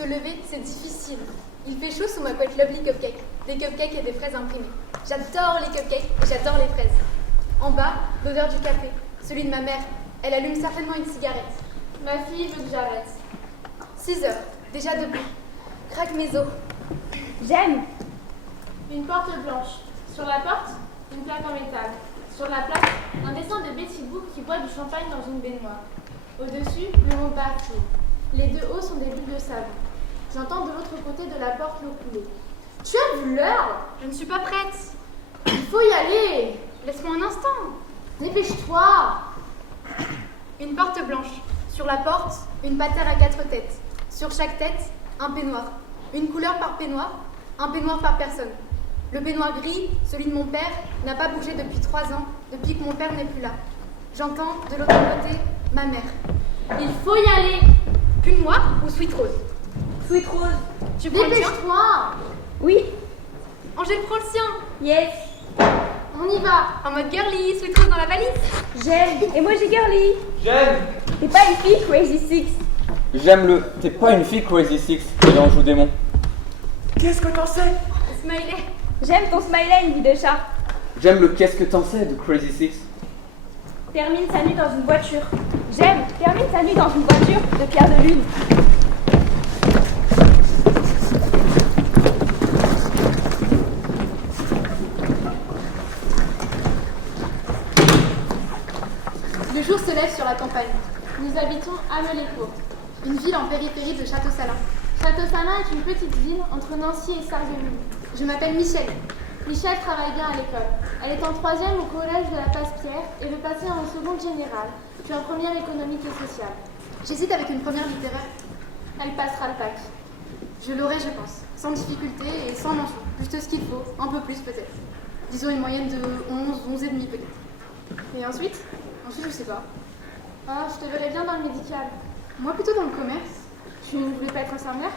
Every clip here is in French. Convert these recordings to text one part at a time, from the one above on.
Se lever, c'est difficile. Il fait chaud sous ma couette Lovely Cupcake, des cupcakes et des fraises imprimées. J'adore les cupcakes et j'adore les fraises. En bas, l'odeur du café, celui de ma mère. Elle allume certainement une cigarette. Ma fille veut que j'arrête. 6 heures, déjà debout. Craque mes os. J'aime. Une porte blanche. Sur la porte, une plaque en métal. Sur la plaque, un dessin de Betty Boop qui boit du champagne dans une baignoire. Au-dessus, le mot bathroom. Les deux hauts sont des bulles de sable. J'entends de l'autre côté de la porte l'eau couler. Tu as vu l'heure? Je ne suis pas prête. Il faut y aller. Laisse-moi un instant. Dépêche-toi. Une porte blanche. Sur la porte, une patère à 4 têtes. Sur chaque tête, un peignoir. Une couleur par peignoir, un peignoir par personne. Le peignoir gris, celui de mon père, n'a pas bougé depuis 3 ans, depuis que mon père n'est plus là. J'entends, de l'autre côté, ma mère. Il faut y aller. Pull noir ou sweet rose? Sweet Rose. Tu prends le tien? Dépêche-toi. Oui. Angèle prend le sien. Yes. On y va. En mode girly, sweet rose dans la valise. J'aime. Et moi j'ai girly. J'aime. T'es pas une fille Crazy Six. J'aime le. T'es pas une fille Crazy Six, mélange ou démon. Qu'est-ce que t'en sais? Smiley. J'aime ton smiley, une vie de chat. J'aime le qu'est-ce que t'en sais de Crazy Six. Termine sa nuit dans une voiture. J'aime. Termine sa nuit dans une voiture de Pierre de Lune. Le jour se lève sur la campagne. Nous habitons à Melécourt. Une ville en périphérie de Château-Salin. Château-Salin est une petite ville entre Nancy et Sarreguemines. Je m'appelle Michel. Michel travaille bien à l'école. Elle est en 3e au collège de la Passe-Pierre et veut passer en seconde générale, puis en première économique et sociale. J'hésite avec une première littéraire. Elle passera le bac. Je l'aurai, je pense. Sans difficulté et sans mention. Juste ce qu'il faut. Un peu plus peut-être. Disons une moyenne de 11 et demi peut-être. Et ensuite, je sais pas. Ah, je te verrais bien dans le médical. Moi plutôt dans le commerce. Tu ne voulais pas être infirmière?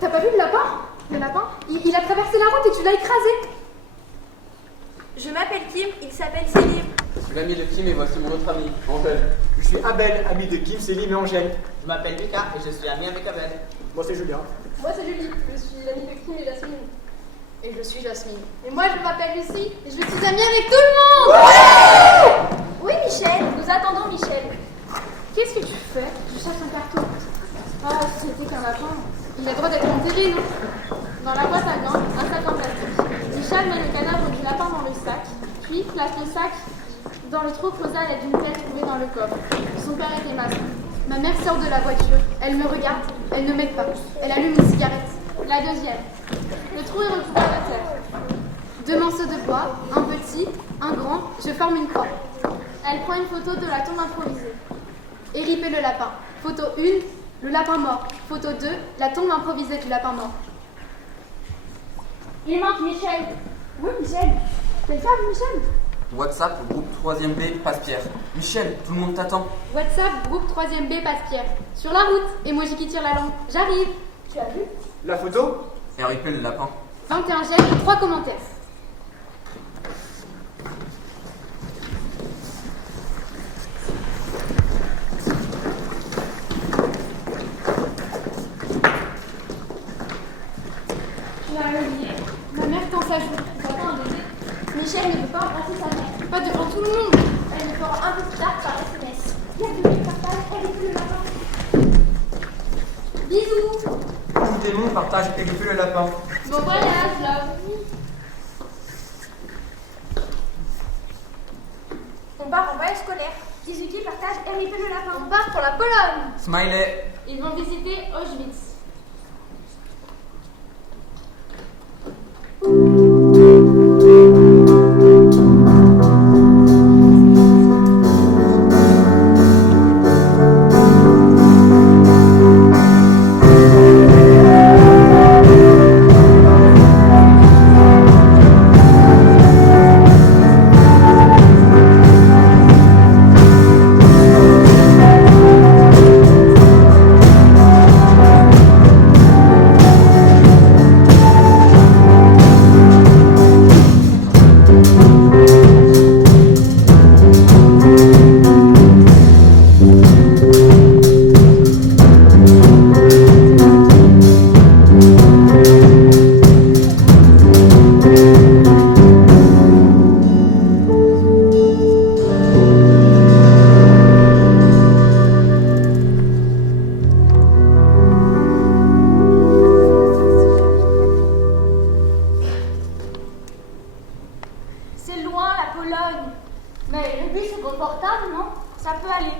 T'as pas vu le lapin? Le lapin il a traversé la route et tu l'as écrasé. Je m'appelle Kim, il s'appelle Céline. Je suis l'ami de Kim et voici mon autre ami, Angèle. Je suis Abel, ami de Kim, Céline et Angèle. Je m'appelle Lucas et je suis ami avec Abel. Moi c'est Julien. Moi c'est Julie, je suis l'amie de Kim et Jasmine. Et je suis Jasmine. Et moi je m'appelle Lucie et je suis amie avec tout le monde. Oui, Michel, nous attendons Michel. Qu'est-ce que tu fais? Je cherche un carton. Ah, si c'était qu'un lapin. Il a le droit d'être enterré, non? Dans la boîte à gants, un sac en plastique. Michel met le cadavre du lapin dans le sac, puis place le sac dans le trou creusé à l'aide d'une pelle trouvée dans le coffre. Son père était maçon. Ma mère sort de la voiture. Elle me regarde. Elle ne m'aide pas. Elle allume une cigarette. La deuxième. Le trou est recouvert de terre. 2 morceaux de bois, un petit, un grand, je forme une croix. Elle prend une photo de la tombe improvisée. Éripé le lapin. Photo 1, le lapin mort. Photo 2, la tombe improvisée du lapin mort. Il manque Michel. Oui, Michel. T'es le femme, Michel? WhatsApp, groupe 3ème B, Passe-Pierre. Michel, tout le monde t'attend. WhatsApp, groupe 3ème B, Passe-Pierre. Sur la route, emoji qui tire la langue. J'arrive. Tu as vu? La photo? RIP le lapin. 21 j'aime, 3 commentaires. Tu l'as oublié. Ma mère tend sa joue. J'attends un baiser. Michel ne veut pas embrasser sa mère. Pas devant tout le monde. Elle le fera un peu plus tard par SMS. Il y a de partage, elle est plus le lapin. Bisous. Tout démon partage RIP le lapin. Bon voyage, love. On part en voyage scolaire. Kizuki partage RIP le lapin. On part pour la Pologne. Smiley. Ils vont visiter Auschwitz. bus est confortable, non? Ça peut aller.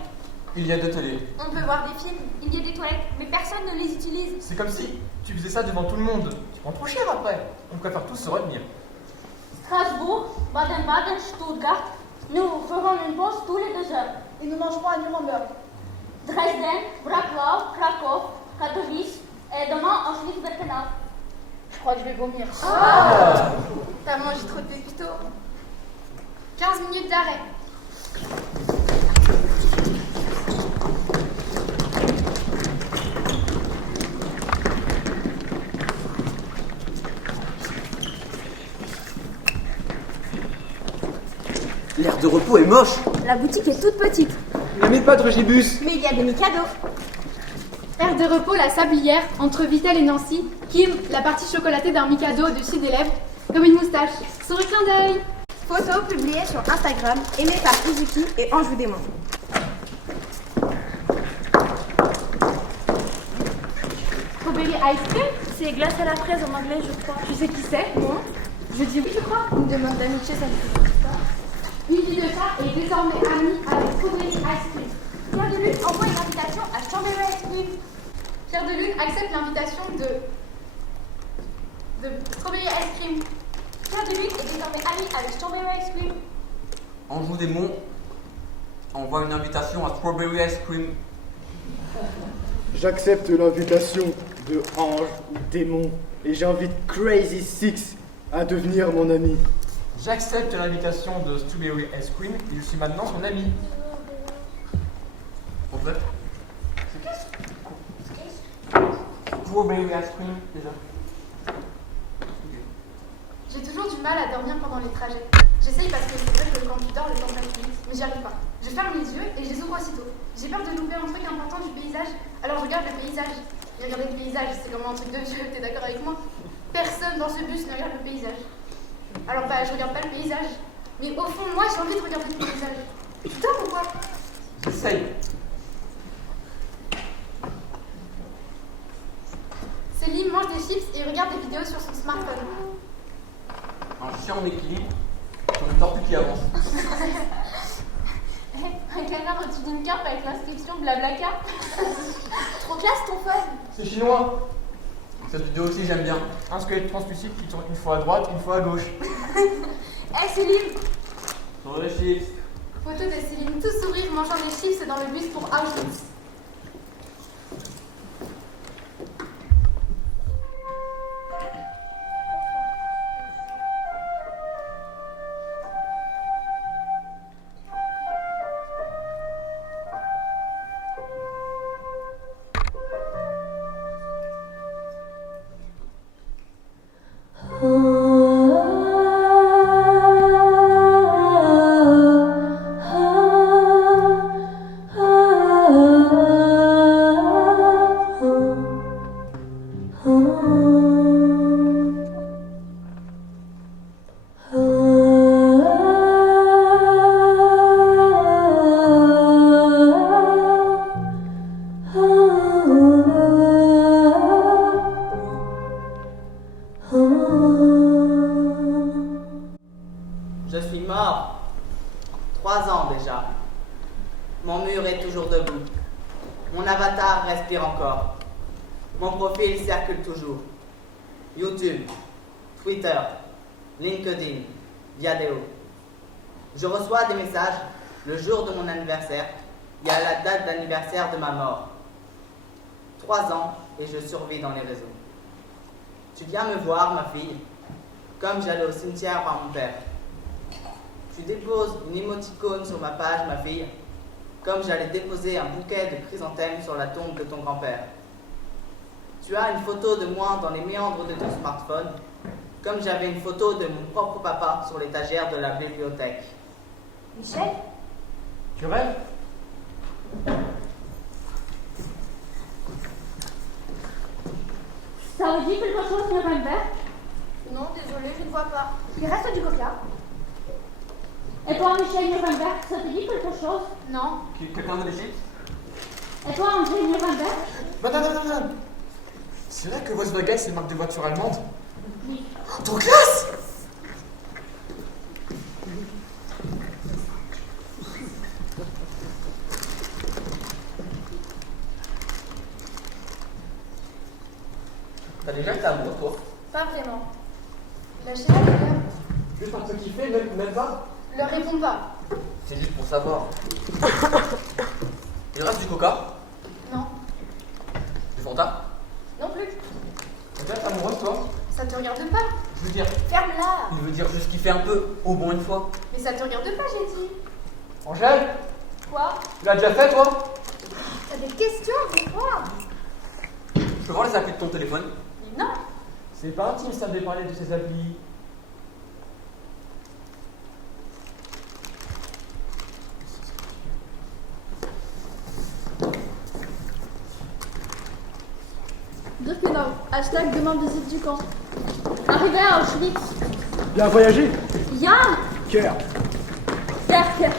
Il y a 2 télés. On peut voir des films, il y a des toilettes, mais personne ne les utilise. C'est comme si tu faisais ça devant tout le monde. Tu prends trop cher après. On préfère tous se retenir. Strasbourg, Baden-Baden, Stuttgart, nous ferons une pause tous les 2 heures. Et nous mangerons à Nuremberg. Dresden, Wrocław, Krakow, Katowice et demain Auschwitz-Birkenau. Je crois que je vais vomir. T'as mangé trop de pépito. 15 minutes d'arrêt. L'air de repos est moche. La boutique est toute petite. Il n'y a pas de régibus. Mais il y a des Mikado. Aire de repos, la Sablière, entre Vittel et Nancy. Kim, la partie chocolatée d'un Mikado au-dessus des lèvres, comme une moustache. Souris clin d'œil. Photo publiée sur Instagram, aimée par Izuki et Anjou Démon. Strawberry ice cream. C'est glace à la fraise en anglais, je crois. Tu sais qui c'est? Non. Je dis oui, je crois. Une demande d'amitié, ça me fait pas. Une fille de chat est désormais amie avec Strawberry ice cream. Pierre de Lune envoie une invitation à Strawberry Ice Cream. Pierre de Lune accepte l'invitation de Strawberry ice cream. Pierre de Lune est désormais ami avec Strawberry Ice Cream. Anjou Démon envoie une invitation à Strawberry Ice Cream. J'accepte l'invitation de Ange Démon et j'invite Crazy Six à devenir mon ami. J'accepte l'invitation de Strawberry Ice Cream et je suis maintenant son ami. En fait, c'est Strawberry Ice Cream déjà. J'ai toujours du mal à dormir pendant les trajets. J'essaye parce que c'est vrai que quand tu dors, le temps passe vite, mais j'y arrive pas. Je ferme les yeux et je les ouvre aussitôt. J'ai peur de louper un truc important du paysage, alors je regarde le paysage. Et regarder le paysage, c'est comme un truc de vieux, t'es d'accord avec moi? Personne dans ce bus ne regarde le paysage. Alors bah, je regarde pas le paysage. Mais au fond, moi, j'ai envie de regarder le paysage. Tu dors ou quoi? J'essaye. Céline mange des chips et regarde des vidéos sur son smartphone. Un chien en équilibre sur une tortue qui avance. Un canard au-dessus d'une carpe avec l'inscription Blablacar. Trop classe ton fun. C'est chinois. Cette vidéo aussi, j'aime bien. Un squelette translucide qui tourne une fois à droite, une fois à gauche. Hey Céline, Sur les chips. Photo de Céline tout sourire mangeant des chips dans le bus pour Auschwitz. Je suis mort. 3 ans déjà. Mon mur est toujours debout. Mon avatar respire encore. Mon profil circule toujours. YouTube, Twitter, LinkedIn, Viadeo. Je reçois des messages le jour de mon anniversaire et à la date d'anniversaire de ma mort. 3 ans et je survis dans les réseaux. Tu viens me voir, ma fille, comme j'allais au cimetière par mon père. Tu déposes une émoticône sur ma page, ma fille, comme j'allais déposer un bouquet de chrysanthèmes sur la tombe de ton grand-père. Tu as une photo de moi dans les méandres de ton smartphone, comme j'avais une photo de mon propre papa sur l'étagère de la bibliothèque. Michel, Tu rêves? Ça vous dit quelque chose, Nuremberg? non, désolé, je ne vois pas. Il reste du coca. Et toi, Michel Nuremberg, ça te dit quelque chose? Non. Quelqu'un veut des chips? Et toi, André Nuremberg? Non. C'est vrai que Volkswagen, c'est une marque de voiture allemande? Oui. Trop classe! T'as déjà été amoureux, toi? Pas vraiment. Lâchez-la d'ailleurs. Juste un peu kiffé, même pas. Leur réponds pas. C'est juste pour savoir. Il reste du coca? Non. Du Fanta? Non plus. T'es déjà amoureuse, toi? Ça te regarde pas. Je veux dire, Ferme-la. Il veut dire juste kiffer un peu, au moins une fois. Mais ça te regarde pas, j'ai dit. Angèle, Quoi? tu l'as déjà fait, toi? T'as des questions, réponds. Je peux voir les applis de ton téléphone? Mais non. C'est pas intime, ça, de parler de ces applis. Birkenau, hashtag demande visite du camp. Arrivé à Auschwitz. Bien voyagé. Ja, Cœur. danke.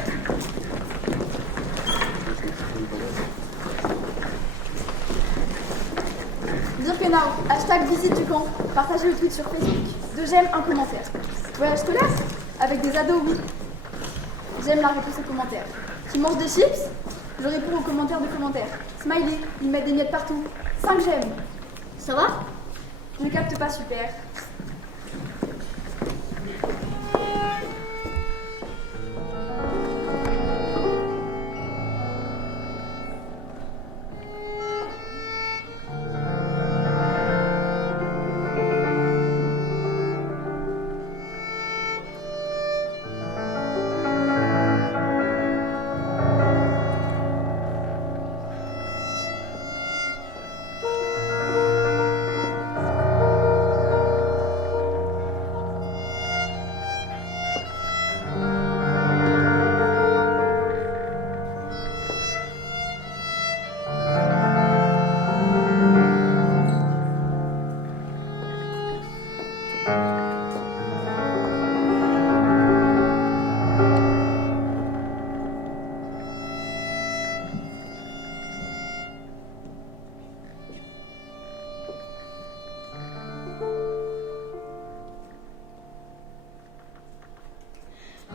Birkenau, hashtag visite du camp. Partagez le tweet sur Facebook. 2 j'aime, 1 commentaire. Voyage scolaire? Avec des ados, oui. J'aime la réponse aux commentaires. Tu manges des chips? Je réponds aux commentaires de commentaires. Smiley, ils mettent des miettes partout. 5 j'aime. Ça va? Je ne capte pas super.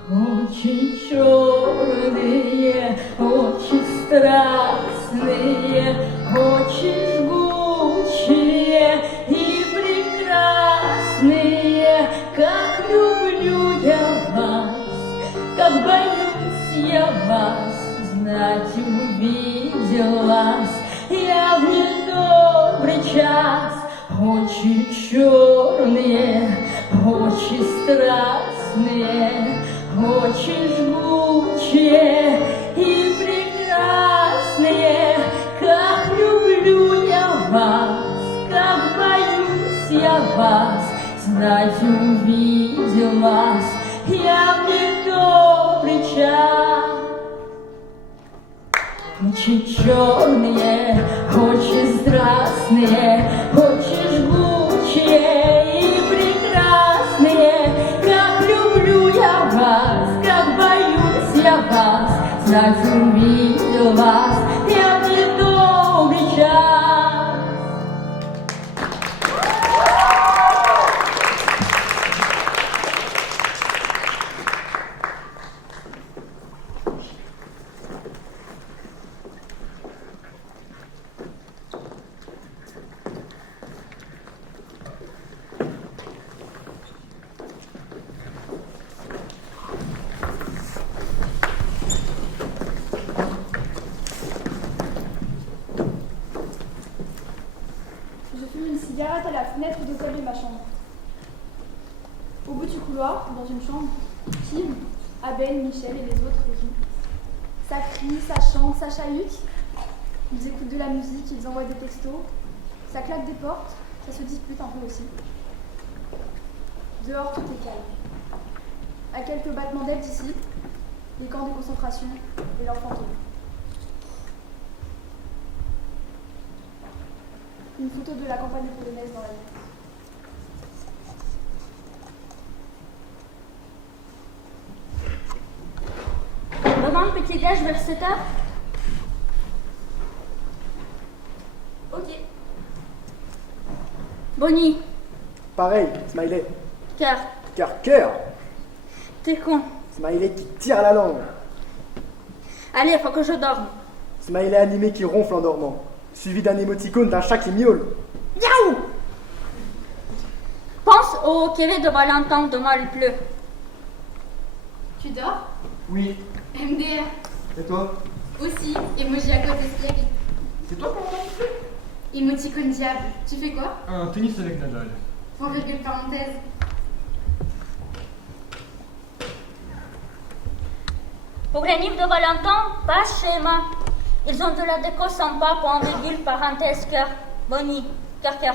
Очень черные, очень страстные, очень жгучие и прекрасные. Как люблю я вас, как боюсь я вас, знать увидел вас я в недобрый час. Очень черные, очень страстные, очень жгучие и прекрасные. Как люблю я вас, как боюсь я вас, знать увидел вас я в недобрый час. Очень черные, очень страстные, очень жгучие и прекрасные. Как люблю я вас, как боюсь я вас, знать увидел вас я в недобрый час. Je fume une cigarette à la fenêtre de celle de ma chambre. Au bout du couloir, dans une chambre, Kim, Abel, Michel et les autres jouent. Ça crie, ça chante, ça chahute. Ils écoutent de la musique, ils envoient des textos. Ça claque des portes, ça se dispute un peu aussi. Dehors, tout est calme. À quelques battements d'ailes d'ici, les camps de concentration et leurs fantômes. Une photo de la campagne polonaise dans la nuit. Maman, petit déj vers 7 heures? Ok. Bonnie, Pareil, smiley. cœur, Cœur. t'es con. Smiley qui tire la langue. Allez, faut que je dorme. Smiley animé qui ronfle en dormant. Suivi d'un émoticône d'un chat qui miaule. Yaou! oh, quel est de Valentin, demain il pleut. Tu dors? Oui. MDR. Et toi? Aussi. Emoji à côté espiègle. C'est toi comment tu fais? Emoticône diable. Tu fais quoi? Un tennis avec Nadal. Point virgule parenthèse. Pour les livres de Valentin, pas schéma. Ils ont de la déco sympa, point virgule, parenthèse, cœur. Bonnie, cœur, cœur.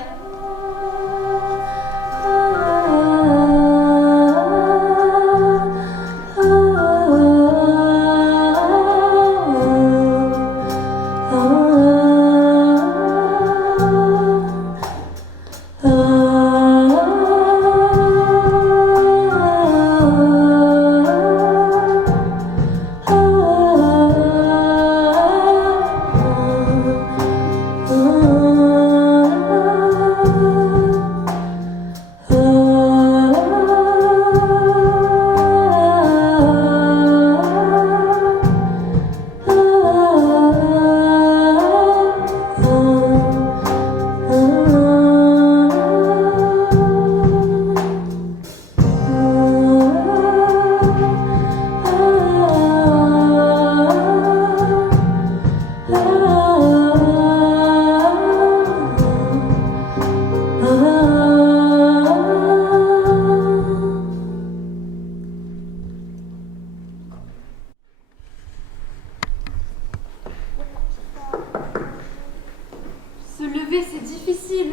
Se lever, c'est difficile.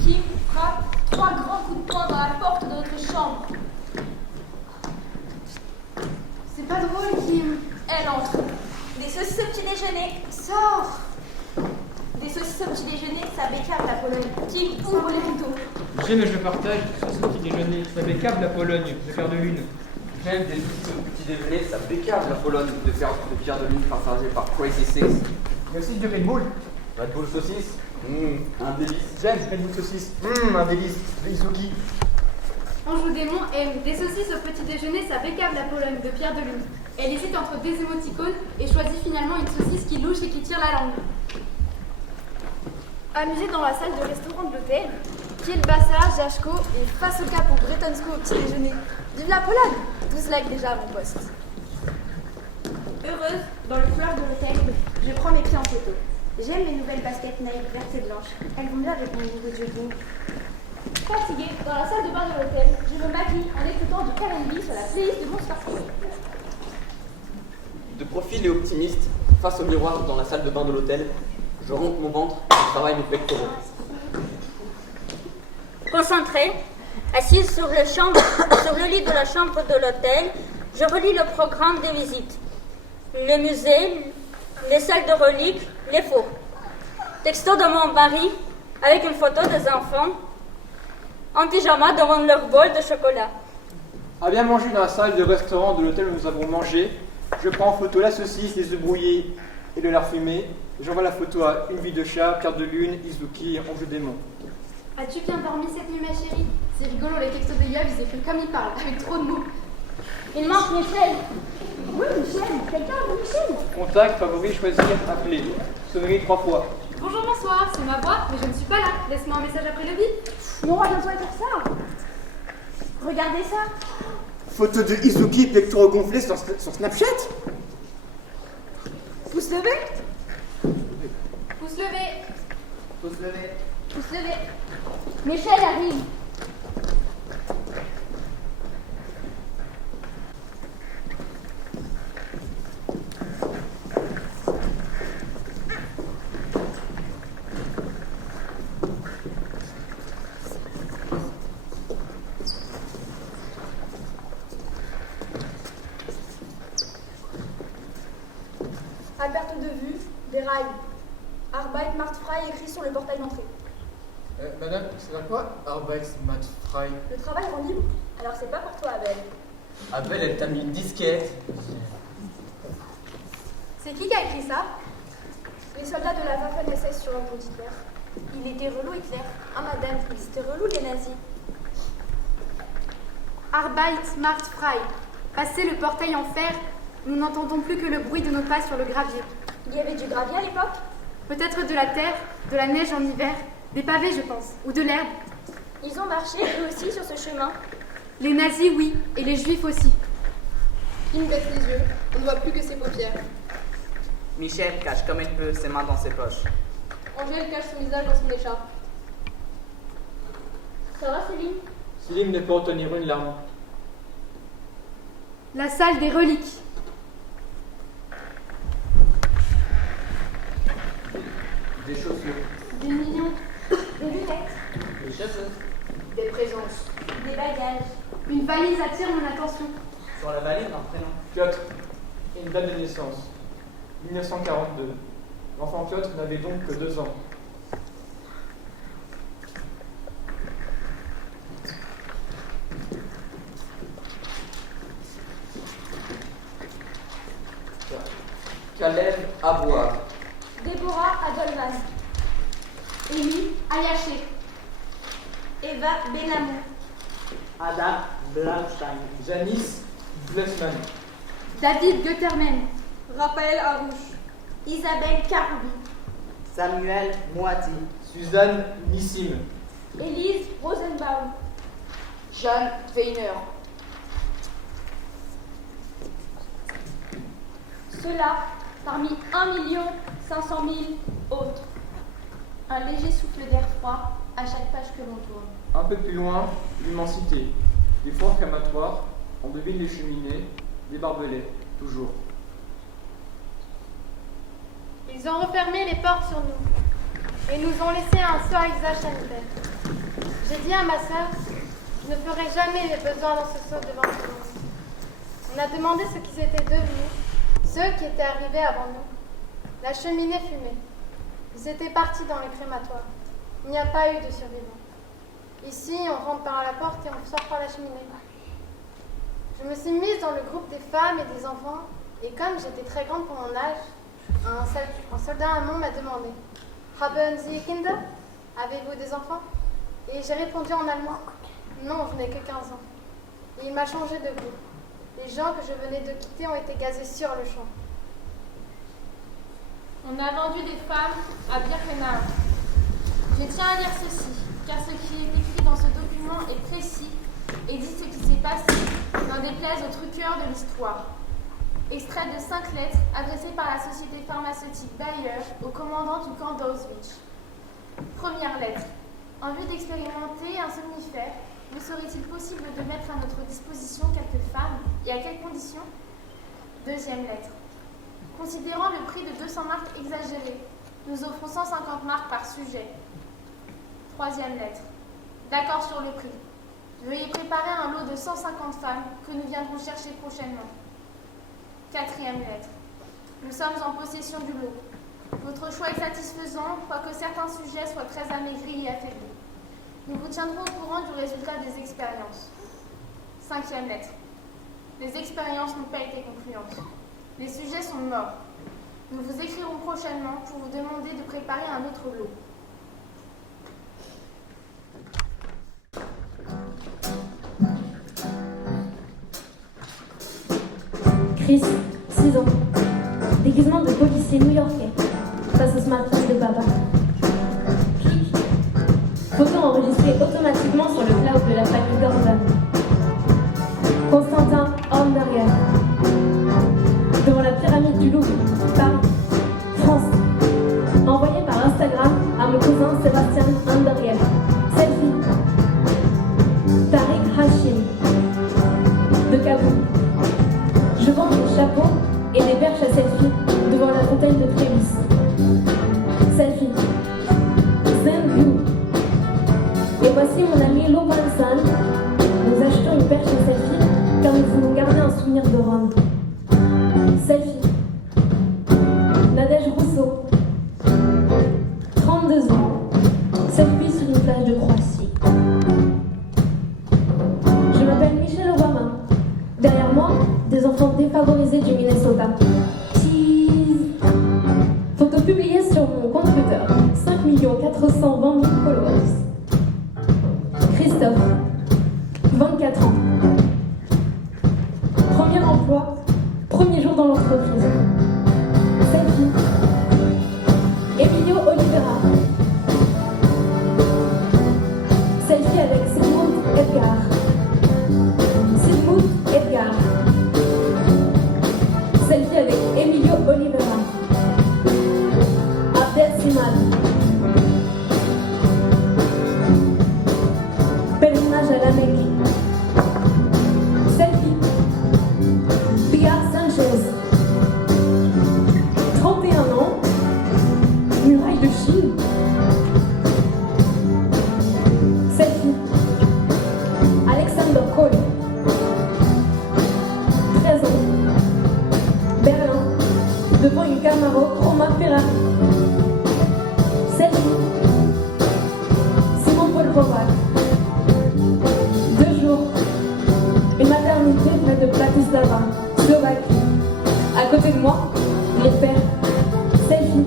Kim frappe 3 grands coups de poing dans la porte de notre chambre. C'est pas drôle, Kim. Elle entre. Des saucisses au petit déjeuner. Sors. Des saucisses au petit déjeuner, ça bécave la Pologne. Kim ouvre les rideaux. J'aime et je partage ce petit déjeuner. Ça bécave la Pologne, de faire de lune. J'aime des saucisses au petit déjeuner, ça bécave la Pologne de faire de pierre de lune partagée par Crazy Six. Il y a aussi du Red Bull. Red Bull saucisse, un délice. J'aime Red Bull saucisse. Un délice. Les Izuki. Anjou Démon aime des saucisses au petit déjeuner, ça bécave la Pologne de Pierre de Lune. Elle hésite entre des émoticônes et choisit finalement une saucisse qui louche et qui tire la langue. Amusé dans la salle de restaurant de l'hôtel, Kielbasa, Jashko et face au cap au Bretonsko au petit déjeuner. Vive la Pologne! 12 likes déjà à mon poste. Heureuse, dans le couloir de l'hôtel, je prends mes pieds en photo. J'aime mes nouvelles baskets Nike vertes et blanches. Elles vont bien avec mon nouveau jogging. Fatiguée, dans la salle de bain de l'hôtel, je me maquille en écoutant du R&B sur la playlist de mon smartphone. De profil et optimiste, face au miroir dans la salle de bain de l'hôtel, je ronfle mon ventre et je travaille mes pectoraux. Concentrée, assise sur le lit de la chambre de l'hôtel, je relis le programme des visites. Les musées, les salles de reliques, les fours. Texto de mon mari avec une photo des enfants en pyjama devant leur bol de chocolat. À bien manger dans la salle de restaurant de l'hôtel où nous avons mangé, je prends en photo la saucisse, les œufs brouillés et le lard fumé. J'envoie la photo à Une vie de chat, Pierre de Lune, Izuki et Anjou Démon. As-tu bien dormi cette nuit, ma chérie? C'est rigolo, les textos de Yoav, ils écrivent comme ils parlent, avec trop de mots. Il manque Michel. Oui, Michel, quelqu'un a vu Michel? Contact, favori, choisir, appeler. Sonnerie 3 fois. Bonjour, bonsoir, c'est ma voix, mais je ne suis pas là. Laisse-moi un message après le bip. Non, on a besoin de faire ça. Regardez ça. Photo de Izuki pectoraux gonflés sur Snapchat? Pouce levé? Pouce levé. Pouce levé. Pouce levé. Michel arrive. À perte de vue, des rails. Arbeit macht frei écrit sur le portail d'entrée. Madame, c'est dans quoi Arbeit macht frei. Le travail rend libre. Alors c'est pas pour toi, Abel. Abel, elle t'a mis une disquette. C'est qui a écrit ça? Les soldats de la Waffen-SS sur l'ordre d'Hitler. Il était relou, Hitler. Ah, madame, ils étaient relous, les nazis. Arbeit macht frei. Passé le portail en fer, nous n'entendons plus que le bruit de nos pas sur le gravier. Il y avait du gravier à l'époque? Peut-être de la terre, de la neige en hiver, des pavés, je pense, ou de l'herbe. Ils ont marché eux aussi sur ce chemin. Les nazis, oui, et les juifs aussi. Il baisse les yeux, on ne voit plus que ses paupières. Michel cache comme il peut ses mains dans ses poches. Angèle cache son visage dans son écharpe. Ça va, Céline? Céline ne peut retenir une larme. La salle des reliques. Des chaussures. Des millions. Des lunettes, Les chaussures. des présences, des bagages. Une valise attire mon attention. Sur la valise, un prénom. Piotr. Et une date de naissance. 1942. L'enfant Piotr n'avait donc que 2 ans. Caleb Aboire. Déborah Adolvan. Élie Ayaché. Eva Benamou, Adam Blaustein. Janice Blessman. David Guterman. Raphaël Harouche. Isabelle Karoubi, Samuel Moati. Suzanne Nissim. Élise Rosenbaum. Jeanne Weiner. Cela parmi 1 500 000 autres. Un léger souffle d'air froid à chaque page que l'on tourne. Un peu plus loin, l'immensité. Des fours crématoires, on devine les cheminées, des barbelés, toujours. Ils ont refermé les portes sur nous et nous ont laissé un surexage sanitaire. J'ai dit à ma sœur, je ne ferai jamais mes besoins dans ce seau devant tout le monde. On a demandé ce qu'ils étaient devenus, ceux qui étaient arrivés avant nous. La cheminée fumait. Ils étaient partis dans les crématoires. Il n'y a pas eu de survivants. Ici, on rentre par la porte et on sort par la cheminée. Je me suis mise dans le groupe des femmes et des enfants, et comme j'étais très grande pour mon âge, un soldat allemand m'a demandé « Haben Sie Kinder ?» Avez-vous des enfants? Et j'ai répondu en allemand « Non, je n'ai que 15 ans. » Et il m'a changé de groupe. Les gens que je venais de quitter ont été gazés sur le champ. On a vendu des femmes à Birkenau. Je tiens à lire ceci, car ce qui est écrit dans ce document est précis et dit ce qui s'est passé, n'en déplaise aux truqueurs de l'histoire. Extrait de 5 lettres adressées par la société pharmaceutique Bayer au commandant du camp d'Auschwitz. Première lettre. En vue d'expérimenter un somnifère, vous serait-il possible de mettre à notre disposition quelques femmes et à quelles conditions? Deuxième lettre. Considérant le prix de 200 marks exagéré, nous offrons 150 marks par sujet. Troisième lettre. D'accord sur le prix. Veuillez préparer un lot de 150 femmes que nous viendrons chercher prochainement. Quatrième lettre. Nous sommes en possession du lot. Votre choix est satisfaisant, quoique certains sujets soient très amaigris et affaiblis. Nous vous tiendrons au courant du résultat des expériences. Cinquième lettre. Les expériences n'ont pas été concluantes. Les sujets sont morts. Nous vous écrirons prochainement pour vous demander de préparer un autre lot. Chris, 6 ans. Déguisement de policier new-yorkais. Face au smartphone de papa. Clic. Photo enregistrée automatiquement sur le cloud de la famille Gordon. Constantin Hornberger. Devant la pyramide du Louvre, Paris, France. Envoyé par Instagram à mon cousin Sébastien Hornberger. Selfie. Tariq Hashim. De Kaboul. Je vends des chapeaux et des perches à selfie devant la fontaine de Trévis. Selfie. Zen View. Et voici mon ami Lobansan. Nous achetons une perche à selfie car nous voulons garder un souvenir de Rome. Selfie. Nadège Rousseau. 32 ans. Selfie sur une plage de Croatie. Je m'appelle Michelle Obama. Derrière moi, des enfants défavorisés du Minnesota. Cheese. Photo publiée sur mon compte Twitter. 5 420 000 followers. Christophe, 24 ans. Premier emploi, premier jour dans l'entreprise. devant une Camaro Chroma Ferrari. Selfie. Simon Paul Kovac. 2 jours. Une maternité près de Bratislava, Slovaquie. À côté de moi, les pères. Selfie.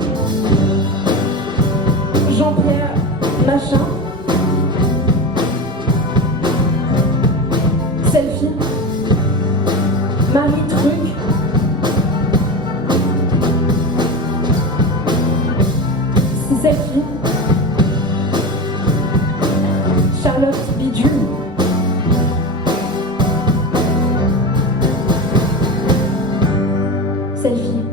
Jean-Pierre Machin. Selfie. Marie Truc. C'est selfie. Charlotte Bidule. Selfie.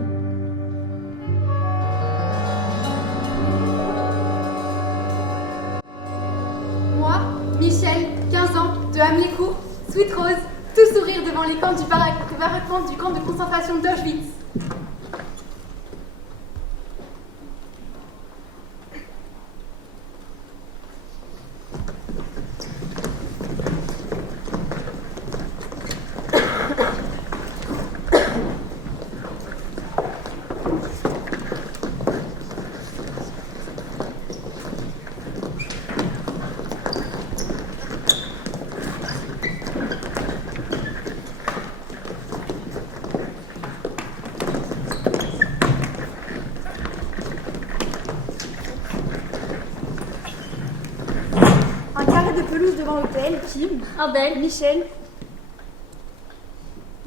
Moi, Michel, 15 ans, de Hamlécourt, Sweet Rose, tout sourire devant les camps du baraquement du camp de concentration d'Auschwitz. Un carré de pelouse devant l'hôtel, Kim, Abel, Michel,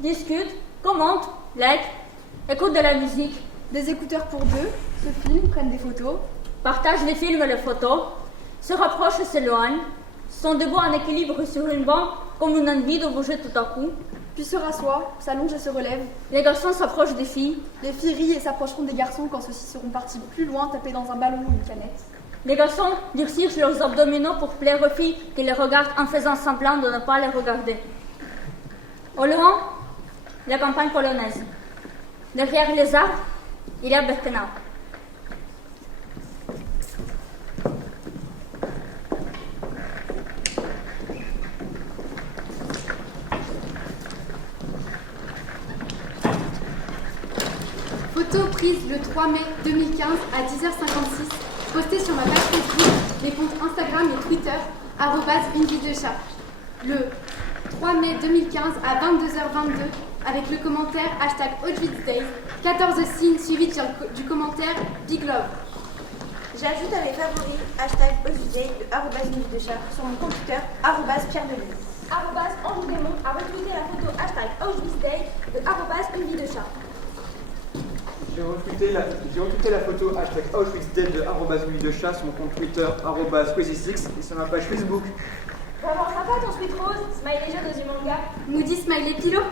discute, commente, like, écoute de la musique, des écouteurs pour deux, se filment, prennent des photos, partage les films et les photos, se rapproche et s'éloigne, sont debout en équilibre sur une banque comme une envie de bouger tout à coup. puis se rassoient, s'allongent et se relèvent. Les garçons s'approchent des filles. Les filles rient et s'approcheront des garçons quand ceux-ci seront partis plus loin, taper dans un ballon ou une canette. Les garçons durcissent leurs abdominaux pour plaire aux filles qui les regardent en faisant semblant de ne pas les regarder. Au loin, la campagne polonaise. Derrière les arbres, il y a Birkenau. Photo prise le 3 mai 2015 à 10h56, postée sur ma page Facebook, les comptes Instagram et Twitter, @unevie2chat. Le 3 mai 2015 à 22h22, avec le commentaire #AuschwitzDay, 14 signes suivis du commentaire Big Love. J'ajoute à mes favoris #AuschwitzDay de @unevie2chat sur mon compte Twitter @pierredelune. Ange Démon a retweeté la photo #AuschwitzDay de @unevie2chat. J'ai retweeté la photo #AuschwitzDay de @unevie2chat sur mon compte Twitter @crazy6 et sur ma page Facebook. Vraiment sympa ton sweet rose, smiley jaune aux yeux manga. Moody Smiley Pillow.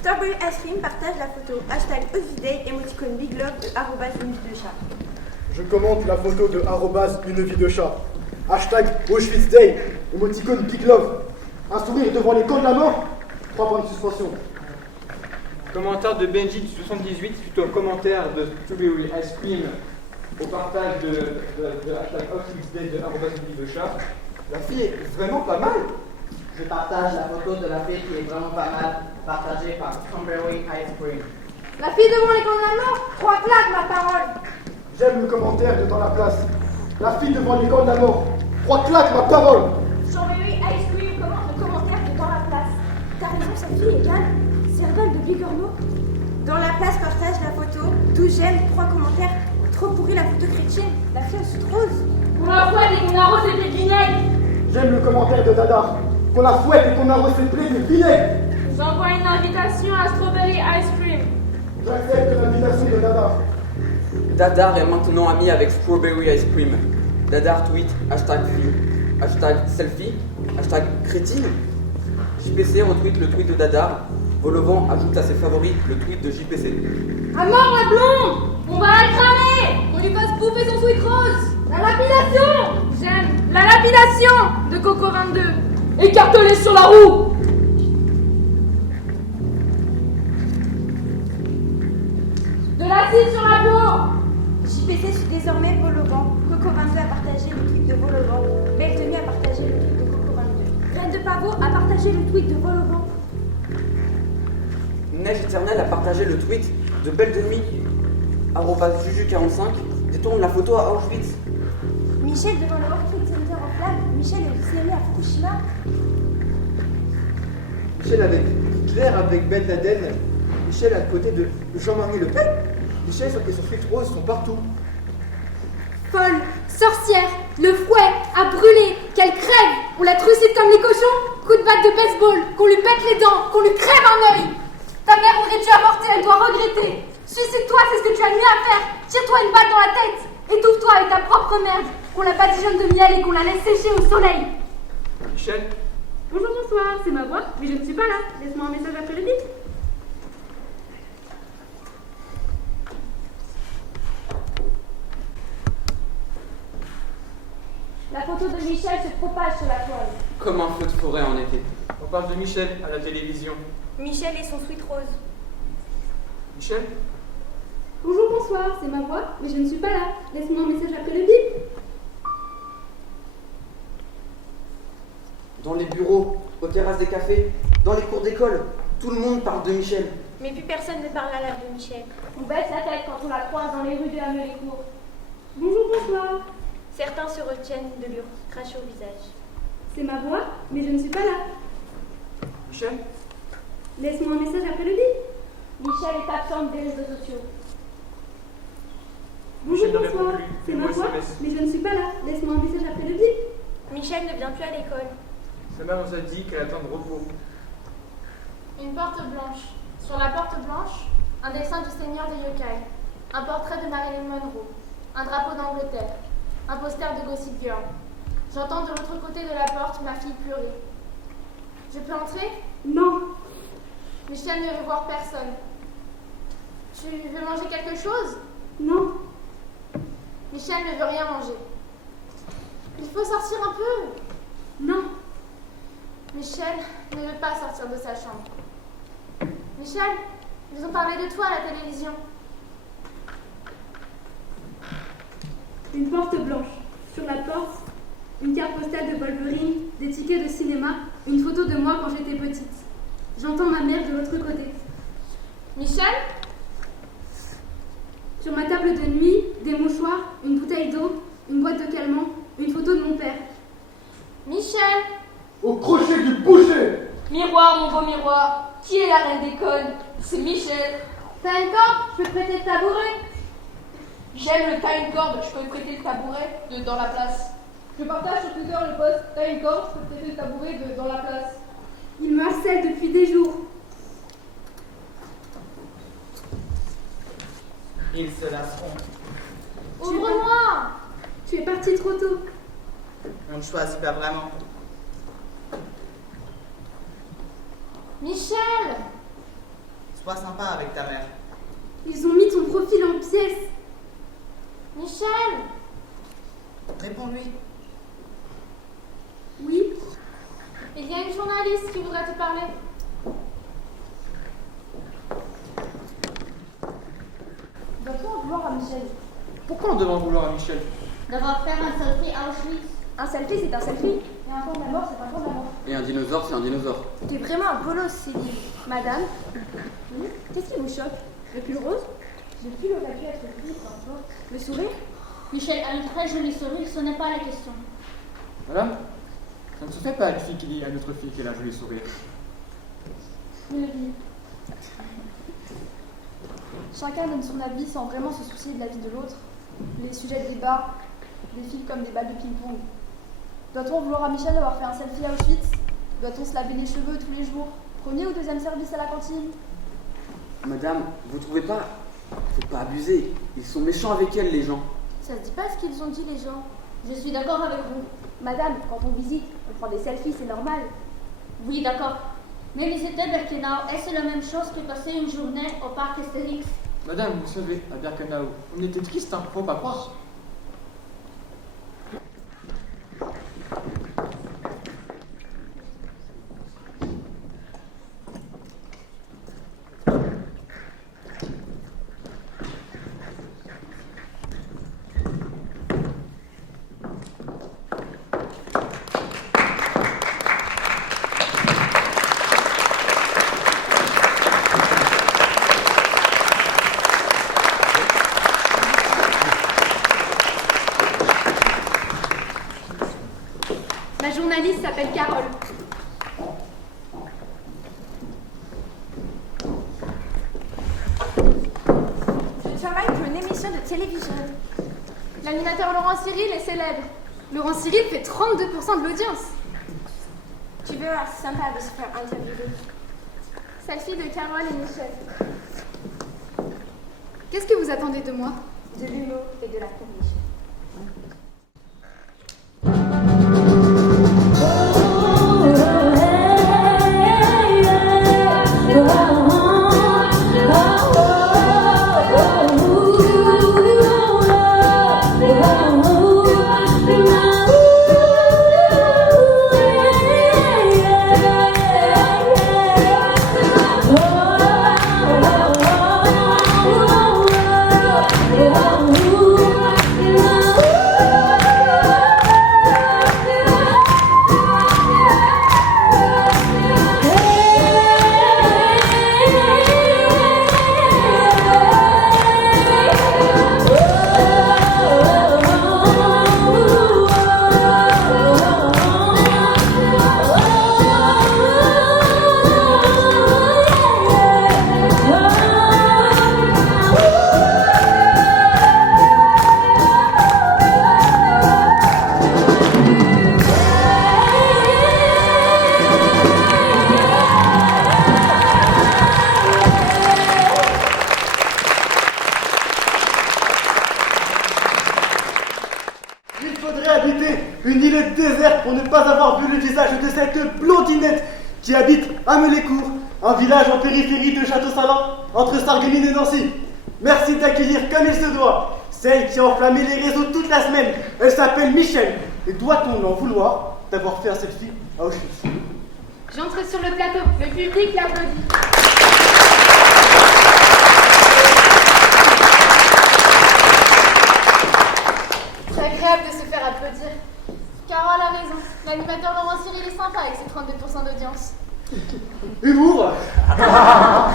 Strawberry Ice Cream partage la photo #AuschwitzDay émoticône Big Love de @unevie2chat. Je commente la photo de @unevie2chat. #AuschwitzDay, émoticône Big Love. Un sourire devant les camps de la mort. 3 points de suspension. Commentaire de Benji78 suite au commentaire de Strawberry Ice Cream au partage de #AuschwitzDay de @unevie2chat. La fille est vraiment pas mal. Je partage la photo de la fille qui est vraiment pas mal, partagée par Strawberry Ice Cream. La fille devant les camps de la mort, 3 claques ma parole. J'aime le commentaire de Dans la place. La fille devant les camps de la mort. 3 claques ma parole. Strawberry Ice Cream commente le commentaire de Dans la place. T'as raison, cette fille est calme. C'est un vol de Bigorneau. Dans la place partage la photo, 12 j'aime, 3 commentaires. Trop pourri la photo chrétienne, la fille ensuite rose. Pour la fois, des qu'on arrose et des vinaigres. J'aime le commentaire de Dada. Qu'on la fouette et qu'on arrose ses plaies de vinaigre. J'envoie une invitation à Strawberry Ice Cream. J'accepte l'invitation de Dada. Dadar est maintenant ami avec Strawberry Ice Cream. Dadar tweet #view, #selfie, #crétine. JPC retweet le tweet de Dadar. Volovent ajoute à ses favoris le tweet de JPC. À mort la blonde. On va la cramer. On lui fasse bouffer son sweet rose. La lapidation. J'aime la lapidation de Coco 22. Écarte-les sur la roue. De l'acide sur la peau. JPC suit désormais Volovent. Coco 22 a partagé le tweet de Volovent. Belle Tenue a partagé le tweet de Coco 22. Reine de Pavot a partagé le tweet de Volovent. Neige éternelle a partagé le tweet de Belle de Nuit. @juju45 détourne la photo à Auschwitz. Michel devant le World Trade Center en flammes. Michel est exilé à Fukushima. Michel avec Hitler, avec Ben Laden. Michel à côté de Jean-Marie Le Pen. Michel et son fric rose sont partout. Folle, sorcière, le fouet a brûlé, qu'elle crève, on la trucide comme les cochons, coup de batte de baseball, qu'on lui pète les dents, qu'on lui crève un œil. Ta mère aurait dû avorter, elle doit regretter. Suicide-toi, c'est ce que tu as de mieux à faire. Tire-toi une balle dans la tête. Étouffe-toi avec ta propre merde, qu'on la badigeonne de miel et qu'on la laisse sécher au soleil. Michel, Bonjour, bonsoir, c'est ma voix, mais je ne suis pas là. Laisse-moi un message après le bip. La photo de Michel se propage sur la toile. Comme un feu de forêt en été. on parle de Michel à la télévision. Michel et son sweat rose. Michel, Bonjour, bonsoir, c'est ma voix, mais je ne suis pas là. Laisse-moi un message après le bip. Dans les bureaux, aux terrasses des cafés, dans les cours d'école, tout le monde parle de Michel. Mais plus personne ne parle à l'air de Michel. On baisse la tête quand on la croise dans les rues de Hamelcourt. Bonjour, bonsoir, Certains se retiennent de lui cracher au visage. c'est ma voix, mais je ne suis pas là. Michel, Laisse-moi un message après le bip. Michel est absente des réseaux sociaux. Bonjour, Michel ne répond bonsoir, plus. c'est Fais-moi ma voix, SMS. mais je ne suis pas là. Laisse-moi un message après le bip. Michel ne vient plus à l'école. sa mère nous a dit qu'elle attend de repos. Une porte blanche. Sur la porte blanche, un dessin du seigneur des yokai, un portrait de Marilyn Monroe, un drapeau d'Angleterre, un poster de Gossip Girl. J'entends de l'autre côté de la porte ma fille pleurer. Je peux entrer? Non, Michel ne veut voir personne. Tu veux manger quelque chose? non, Michel ne veut rien manger. Il faut sortir un peu. non, Michel ne veut pas sortir de sa chambre. Michel, ils ont parlé de toi à la télévision. une porte blanche. Sur la porte, une carte postale de Wolverine, des tickets de cinéma, une photo de moi quand j'étais petite. J'entends ma mère de l'autre côté. Michel? Sur ma table de nuit, des mouchoirs, une bouteille d'eau, une boîte de calmant, une photo de mon père. Michel? Au crochet du boucher. Miroir, mon beau miroir, qui est la reine des connes? C'est Michel. T'as une corde? Je peux te prêter le tabouret? J'aime le t'as une corde, je peux te prêter le tabouret de dans la place. Je partage sur Twitter le post t'as une corde, je peux te prêter le tabouret de dans la place. Il me harcèle depuis des jours. Ils se lasseront. Ouvre-moi! Tu es parti trop tôt. On ne choisit pas vraiment. Michel! Sois sympa avec ta mère. Ils ont mis ton profil en pièces. Michel! Réponds-lui. Oui, Il y a une journaliste qui voudrait te parler. Doit-on en vouloir à Michel? Pourquoi on devrait en vouloir à Michel? D'avoir fait un selfie à Auschwitz. Un selfie, c'est un selfie. Et un camp de la mort, c'est un camp de la mort. Et un dinosaure, c'est un dinosaure. T'es vraiment un bolos, Céline. Madame, qu'est-ce qui vous choque? Le pull rose? Le pull aurait pu être gris, peu importe. Le sourire? Michel a une très jolie sourire, ce n'est pas la question. Madame, ça ne se fait pas à une fille qui dit à une autre fille qu'elle a un joli sourire. Une vie. Chacun donne son avis sans vraiment se soucier de la vie de l'autre. Les sujets de débat défilent comme des balles de ping-pong. Doit-on vouloir à Michel d'avoir fait un selfie à Auschwitz? Doit-on se laver les cheveux tous les jours? Premier ou deuxième service à la cantine? Madame, vous trouvez pas? Faut pas abuser. Ils sont méchants avec elle, les gens. Ça se dit pas ce qu'ils ont dit, les gens. Je suis d'accord avec vous. Madame, quand on visite, on prend des selfies, c'est normal. Oui, d'accord. Mais visiter Birkenau, est-ce la même chose que passer une journée au parc Astérix? Madame, vous savez, à Birkenau, on était triste, hein, faut pas croire. journaliste s'appelle Carole. Je travaille pour une émission de télévision. L'animateur Laurent Cyril est célèbre. Laurent Cyril fait 32% de l'audience. Tu verras, c'est sympa de se faire interviewer. Selfie de Carole et Michel. Qu'est-ce que vous attendez de moi? De l'humour et de la condition. Une île déserte pour ne pas avoir vu le visage de cette blondinette qui habite à Melécourt, un village en périphérie de Château-Salin, entre Sarreguemines et Nancy. Merci d'accueillir comme il se doit celle qui a enflammé les réseaux toute la semaine. Elle s'appelle Michel. Et doit-on en vouloir d'avoir fait un selfie à Auschwitz? J'entre sur le plateau. Le public l'applaudit. C'est agréable de se faire applaudir. Carole a raison. L'animateur Laurent Cyril est sympa avec ses 32% d'audience. Humour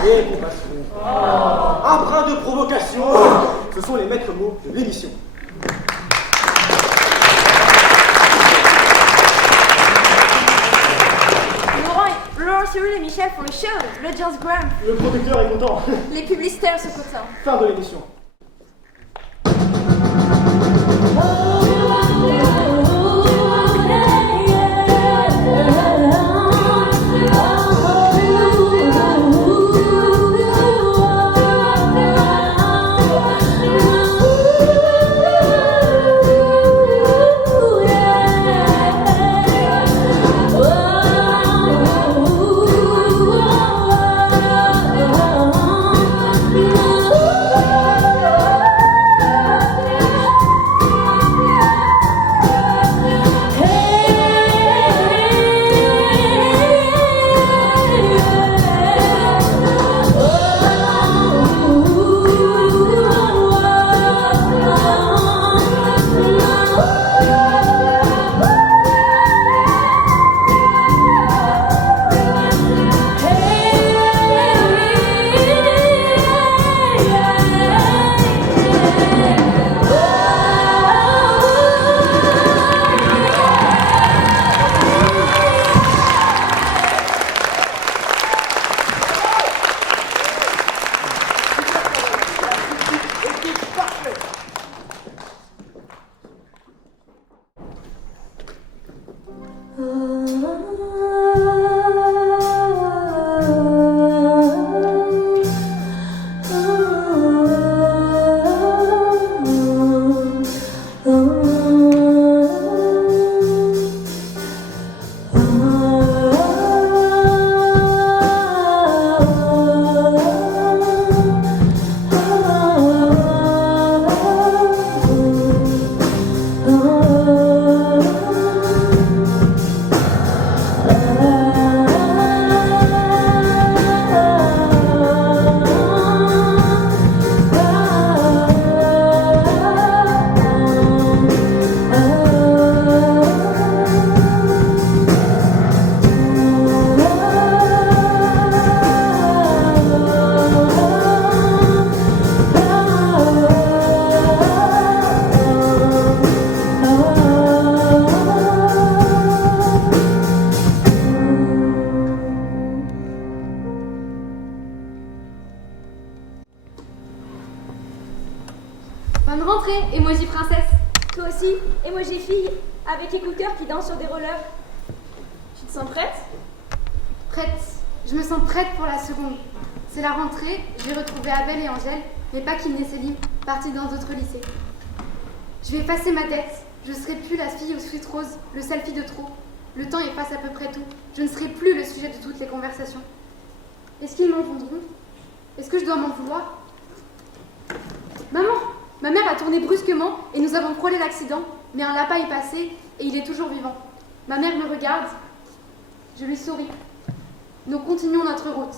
et compassion. Un brin de provocation. Ce sont les maîtres mots de l'émission. Laurent Cyril et Michel font le show. L'audience grimpe. Le producteur est content. Les publicitaires sont contents. Fin de l'émission. Bonne rentrée, emoji princesse. Toi aussi, emoji fille, avec écouteurs qui dansent sur des rollers. Tu te sens prête? Prête. Je me sens prête pour la seconde. C'est la rentrée, je vais retrouver Abel et Angèle, mais pas Kim et Céline, partis dans d'autres lycées. Je vais effacer ma tête. Je ne serai plus la fille aux suites roses, le selfie de trop. Le temps efface à peu près tout. Je ne serai plus le sujet de toutes les conversations. Est-ce qu'ils m'en voudront? Est-ce que je dois m'en vouloir? Maman! Ma mère a tourné brusquement et nous avons frôlé l'accident, mais un lapin est passé et il est toujours vivant. Ma mère me regarde. Je lui souris. Nous continuons notre route.